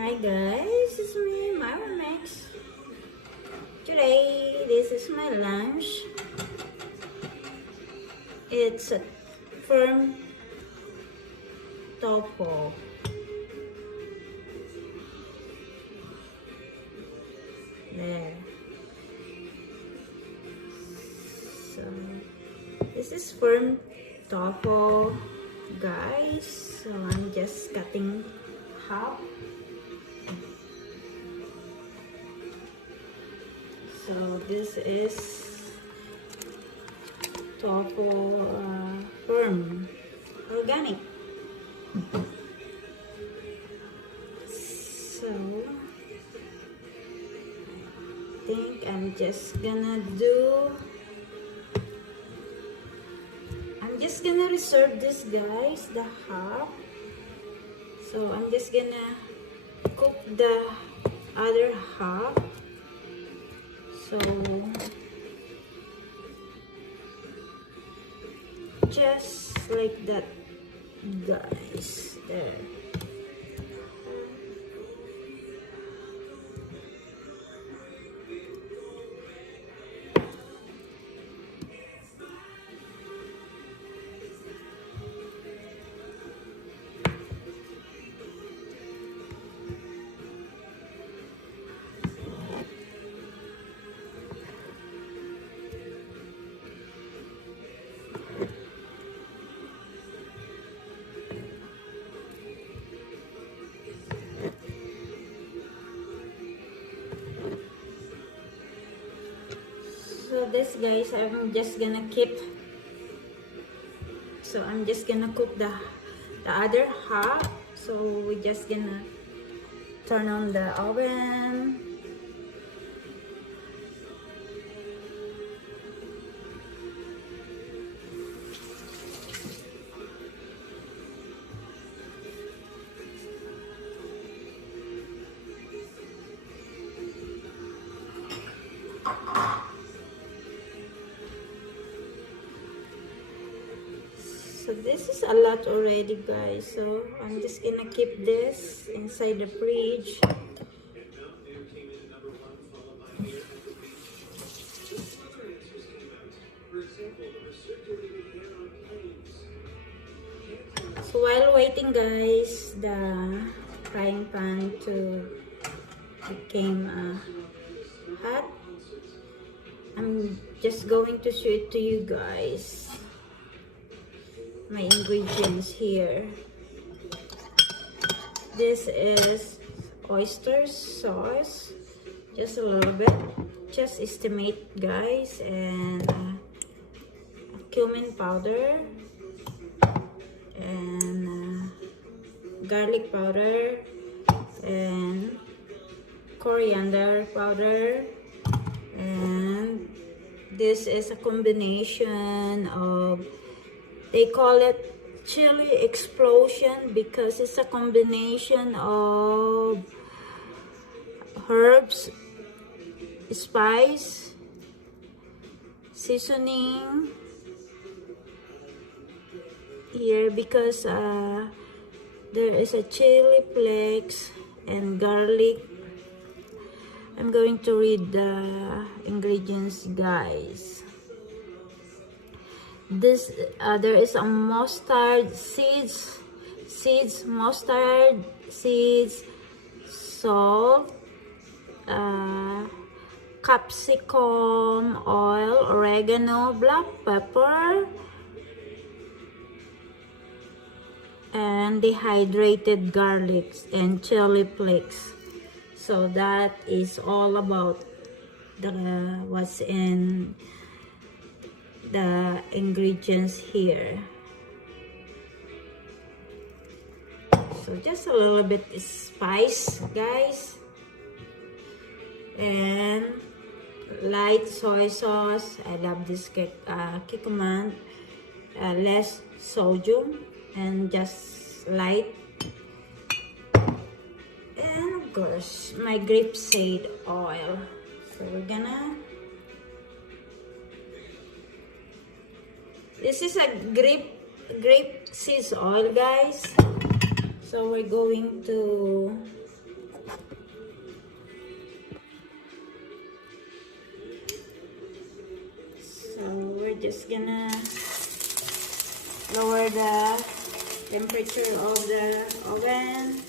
Hi guys, it's me, Mama Max. Today, this is my lunch. It's a firm tofu. There. So, this is firm tofu, guys. So, I'm just cutting half. So this is tofu firm organic. So I think I'm just gonna reserve this, guys, the half. So I'm just gonna cook the other half. So just like that, guys. There. So this, guys, I'm just gonna cook the other half. So we're just gonna turn on the oven. So this is a lot already, guys. So I'm just gonna keep this inside the fridge. So while waiting, guys, the frying pan to became hot, I'm just going to show it to you guys. My ingredients here. This is oyster sauce, just a little bit, just estimate, guys, and cumin powder and garlic powder and coriander powder, and this is a combination of, they call it chili explosion because it's a combination of herbs, spice, seasoning here, because there is a chili flakes and garlic. I'm going to read the ingredients, guys. This there is a mustard seeds, mustard seeds, salt, capsicum oil, oregano, black pepper, and dehydrated garlic and chili flakes. So that is all about what's in the ingredients here. So just a little bit spice, guys, and light soy sauce. I love this kikkoman, less sodium and just light, and of course my grapeseed oil. So we're gonna, this is a grape seeds oil, guys. So we're going to just gonna lower the temperature of the oven.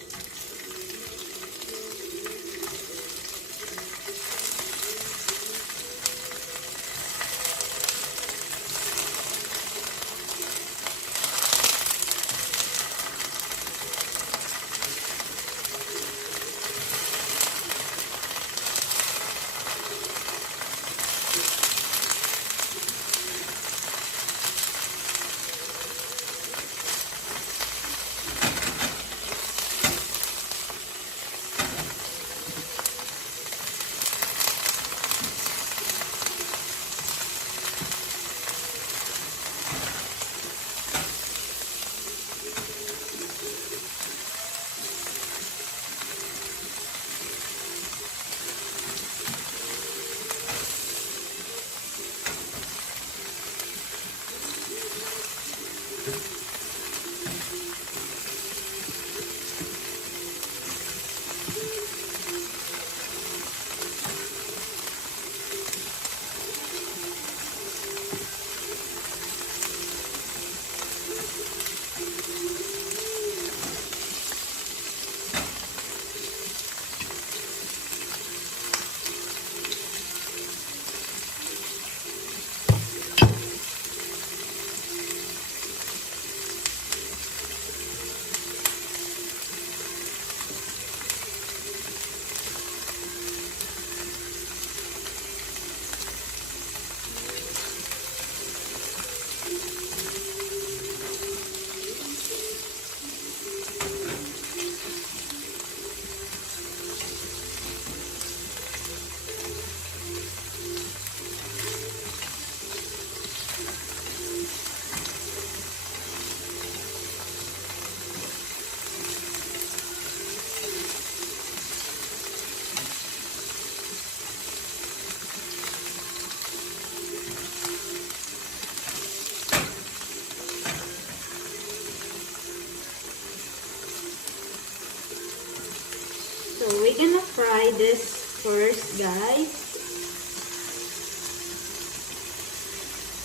So we're gonna fry this first, guys.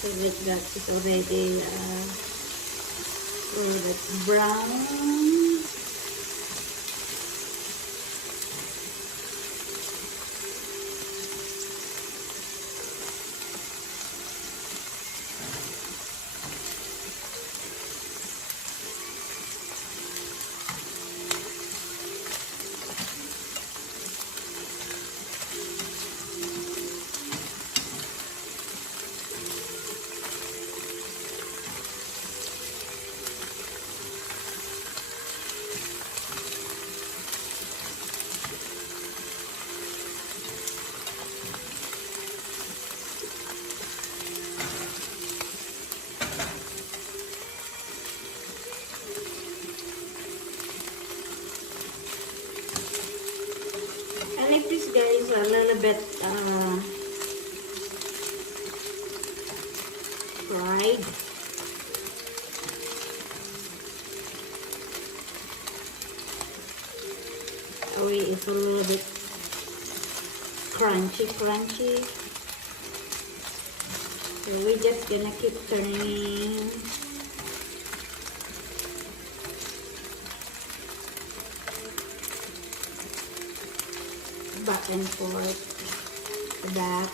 So like that is already that's brown. And if this guy is a little bit fried, oh wait, it's a little bit crunchy. So we're just gonna keep turning. Back and forth, back.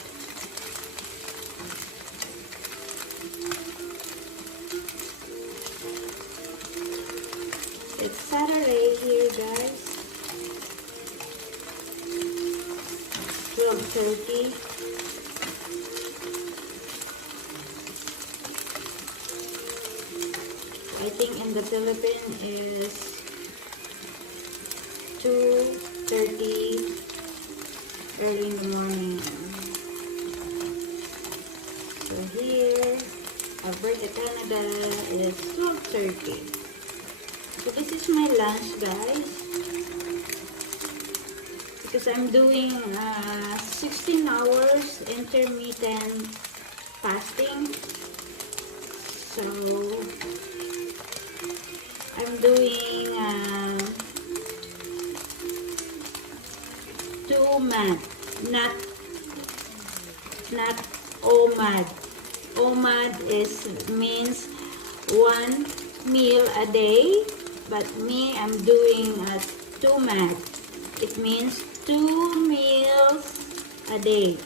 It's Saturday here, guys. 12:30. I think in the Philippines is 2:30 early in the morning. So here, Alberta, Canada is 12:30. So this is my lunch, guys. Because I'm doing 16 hours intermittent fasting. So I'm doing 2 MAD, not OMAD. OMAD means 1 meal a day, but me, I'm doing 2MAD. It means 2 meals a day.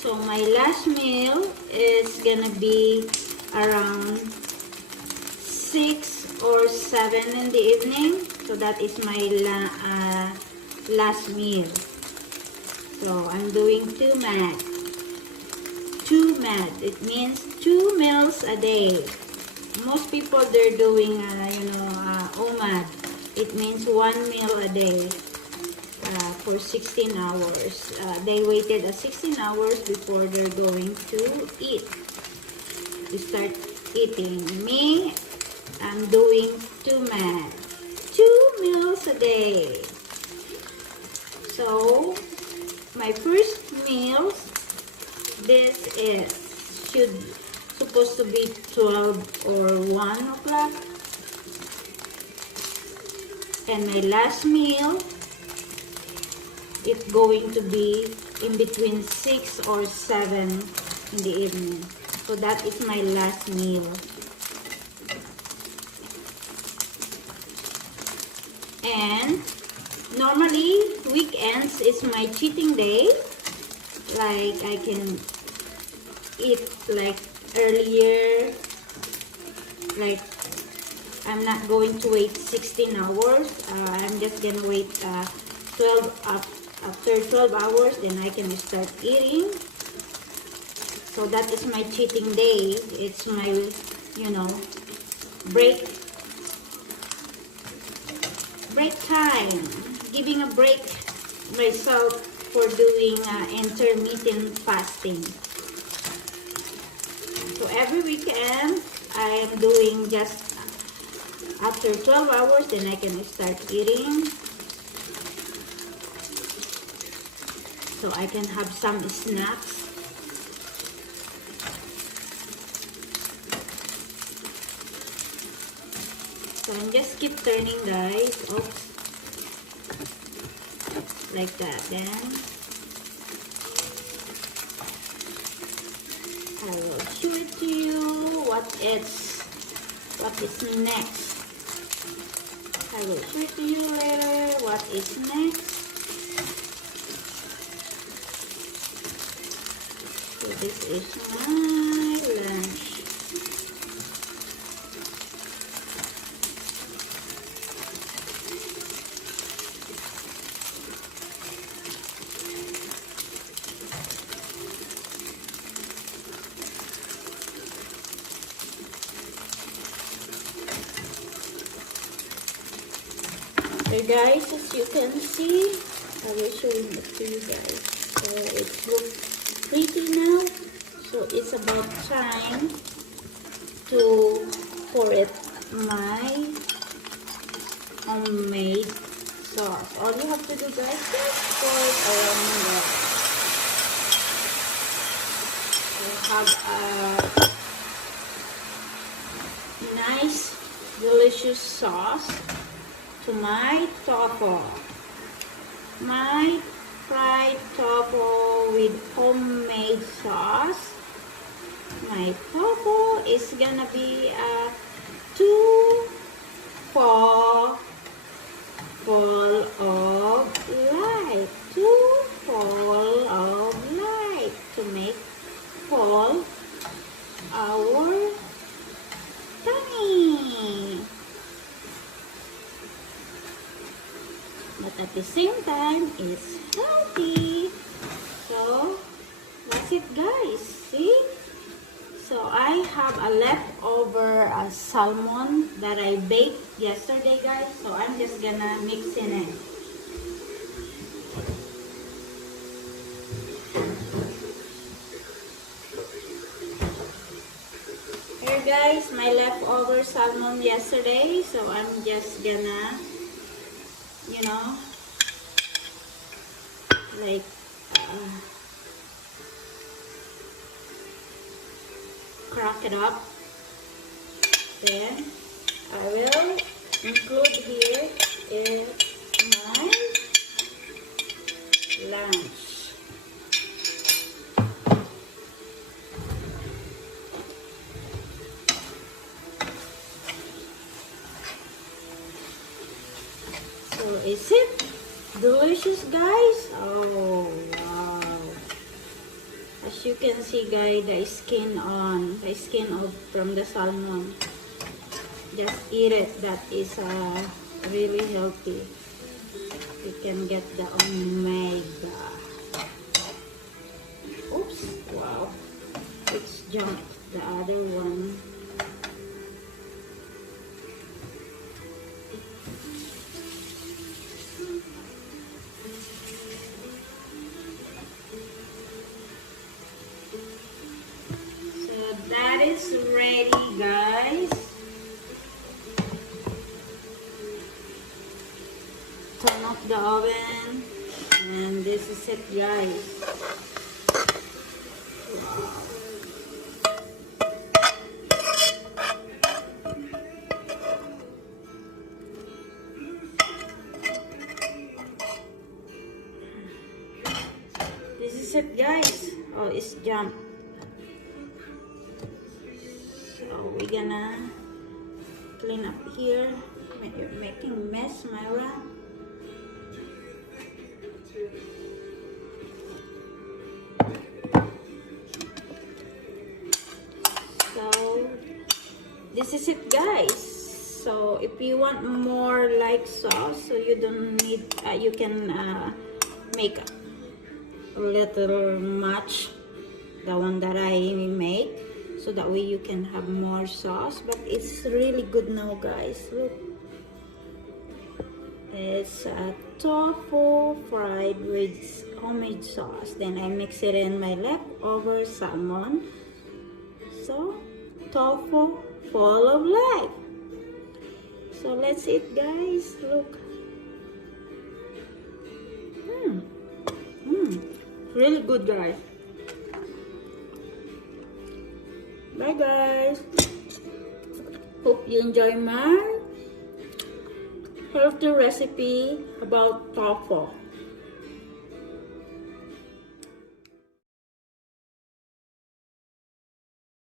So my last meal is gonna be around 6 or 7 in the evening. So that is my last meal. So I'm doing 2MAD. 2MAD. It means 2 meals a day. Most people, they're doing OMAD. It means 1 meal a day for 16 hours. They waited 16 hours before they're going to eat. To start eating. Me, I'm doing 2MAD. 2 meals a day. So my first meal, this is supposed to be 12 or 1 o'clock. And my last meal, it's going to be in between 6 or 7 in the evening. So that is my last meal. And normally, weekends is my cheating day. Like, I can eat like earlier. Like, I'm not going to wait 16 hours. I'm just gonna wait 12 up. After 12 hours, then I can start eating. So that is my cheating day. It's my, break time. Giving a break myself for doing intermittent fasting. So every weekend, I am doing just after 12 hours, then I can start eating. So I can have some snacks. So I'm just keep turning, guys. Oops. Like that. Then I will show it to you what is next. I will show it to you later what is next. So this is my lunch. So guys, as you can see, I will show it to you guys. So it looks pretty now. So it's about time to pour it my homemade sauce. All you have to do, guys, is pour it around the have a nice, delicious sauce to my tofu. My fried tofu with homemade sauce. My tofu is gonna be a 2 full of light. 2 full of light to make full our tummy. But at the same time, it's healthy. So, that's it, guys. See? So, I have a leftover salmon that I baked yesterday, guys. So, I'm just gonna mix in it. Here, guys, my leftover salmon yesterday. So, I'm just gonna like crack it up. Then I will include here is my lunch. Is it delicious, guys? Oh, wow. As you can see, guys, the skin of from the salmon. Just eat it. That is really healthy. You can get the omega. Oops, wow. It's jumped the other one. So that is ready, guys. Turn off the oven, and this is it, guys. Wow. This is it, guys. Oh, it's jumped. So we're gonna clean up here. You're making a mess, Myra. So this is it, guys. So if you want more like sauce, so you don't need, you can make a little much, the one that I made, so that way you can have more sauce. But it's really good now, guys. Look, it's tofu fried with homemade sauce. Then I mix it in my leftover salmon. So tofu full of life. So let's eat, guys. Look. Really good, guys. Bye, guys. Hope you enjoy my healthy recipe about tofu.